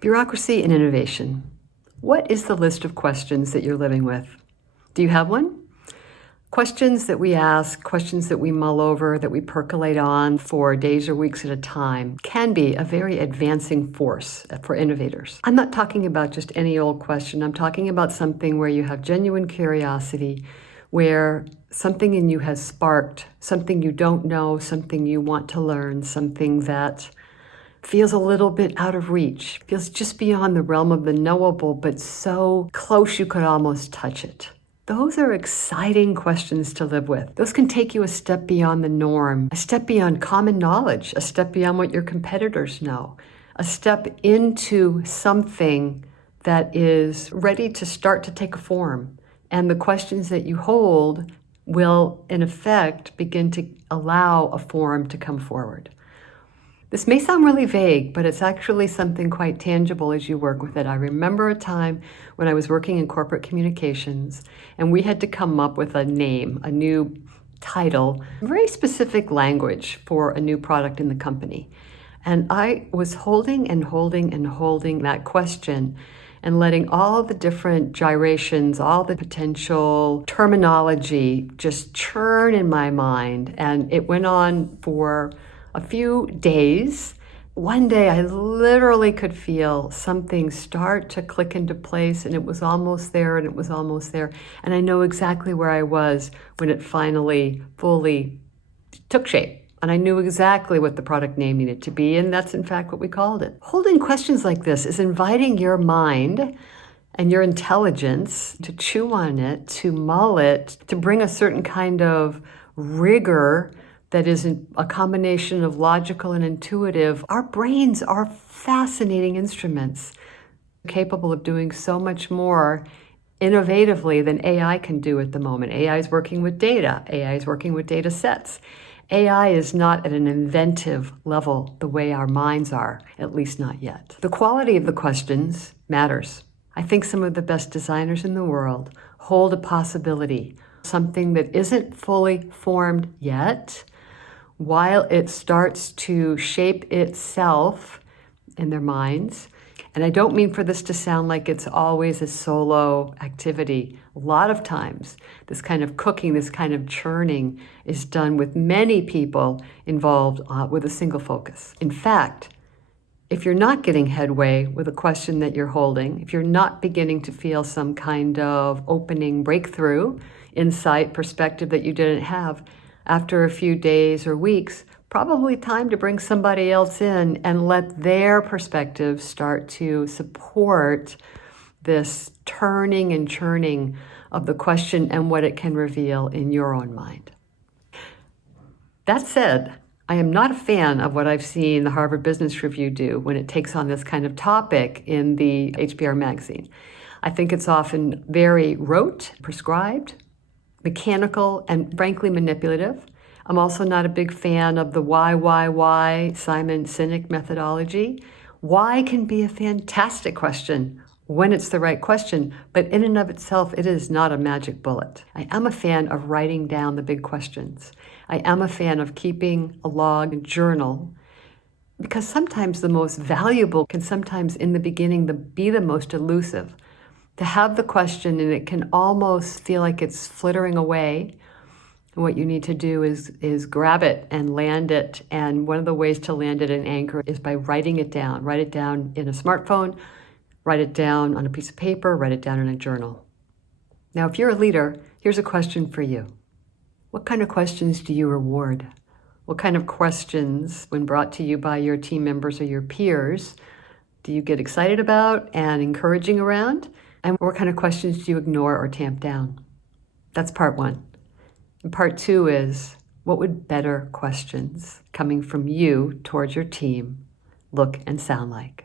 Bureaucracy and innovation. What is the list of questions that you're living with? Do you have one? Questions that we ask, questions that we mull over, that we percolate on for days or weeks at a time can be a very advancing force for innovators. I'm not talking about just any old question. I'm talking about something where you have genuine curiosity, where something in you has sparked, something you don't know, something you want to learn, something that feels a little bit out of reach, feels just beyond the realm of the knowable, but so close you could almost touch it. Those are exciting questions to live with. Those can take you a step beyond the norm, a step beyond common knowledge, a step beyond what your competitors know, a step into something that is ready to start to take a form. And the questions that you hold will, in effect, begin to allow a form to come forward. This may sound really vague, but it's actually something quite tangible as you work with it. I remember a time when I was working in corporate communications, and we had to come up with a name, a new title, very specific language for a new product in the company. And I was holding and holding and holding that question and letting all the different gyrations, all the potential terminology just churn in my mind. And it went on for a few days. One day I literally could feel something start to click into place, and it was almost there, and it was almost there. And I know exactly where I was when it finally fully took shape. And I knew exactly what the product name needed to be, and that's in fact what we called it. Holding questions like this is inviting your mind and your intelligence to chew on it, to mull it, to bring a certain kind of rigor that is a combination of logical and intuitive. Our brains are fascinating instruments, capable of doing so much more innovatively than AI can do at the moment. AI is working with data. AI is working with data sets. AI is not at an inventive level the way our minds are, at least not yet. The quality of the questions matters. I think some of the best designers in the world hold a possibility, something that isn't fully formed yet, while it starts to shape itself in their minds. And I don't mean for this to sound like it's always a solo activity. A lot of times, this kind of cooking, this kind of churning is done with many people involved with a single focus. In fact, if you're not getting headway with a question that you're holding, if you're not beginning to feel some kind of opening breakthrough, insight, perspective that you didn't have, after a few days or weeks, probably time to bring somebody else in and let their perspective start to support this turning and churning of the question and what it can reveal in your own mind. That said, I am not a fan of what I've seen the Harvard Business Review do when it takes on this kind of topic in the HBR magazine. I think it's often very rote, prescribed, mechanical, and frankly manipulative. I'm also not a big fan of the why, Simon Sinek methodology. Why can be a fantastic question when it's the right question, but in and of itself, it is not a magic bullet. I am a fan of writing down the big questions. I am a fan of keeping a log, a journal, because sometimes the most valuable can sometimes in the beginning be the most elusive. To have the question and it can almost feel like it's flittering away. And what you need to do is grab it and land it. And one of the ways to land it and anchor is by writing it down. Write it down in a smartphone, write it down on a piece of paper, write it down in a journal. Now, if you're a leader, here's a question for you. What kind of questions do you reward? What kind of questions, when brought to you by your team members or your peers, do you get excited about and encouraging around? And what kind of questions do you ignore or tamp down? That's part one. And part two is, what would better questions coming from you towards your team look and sound like?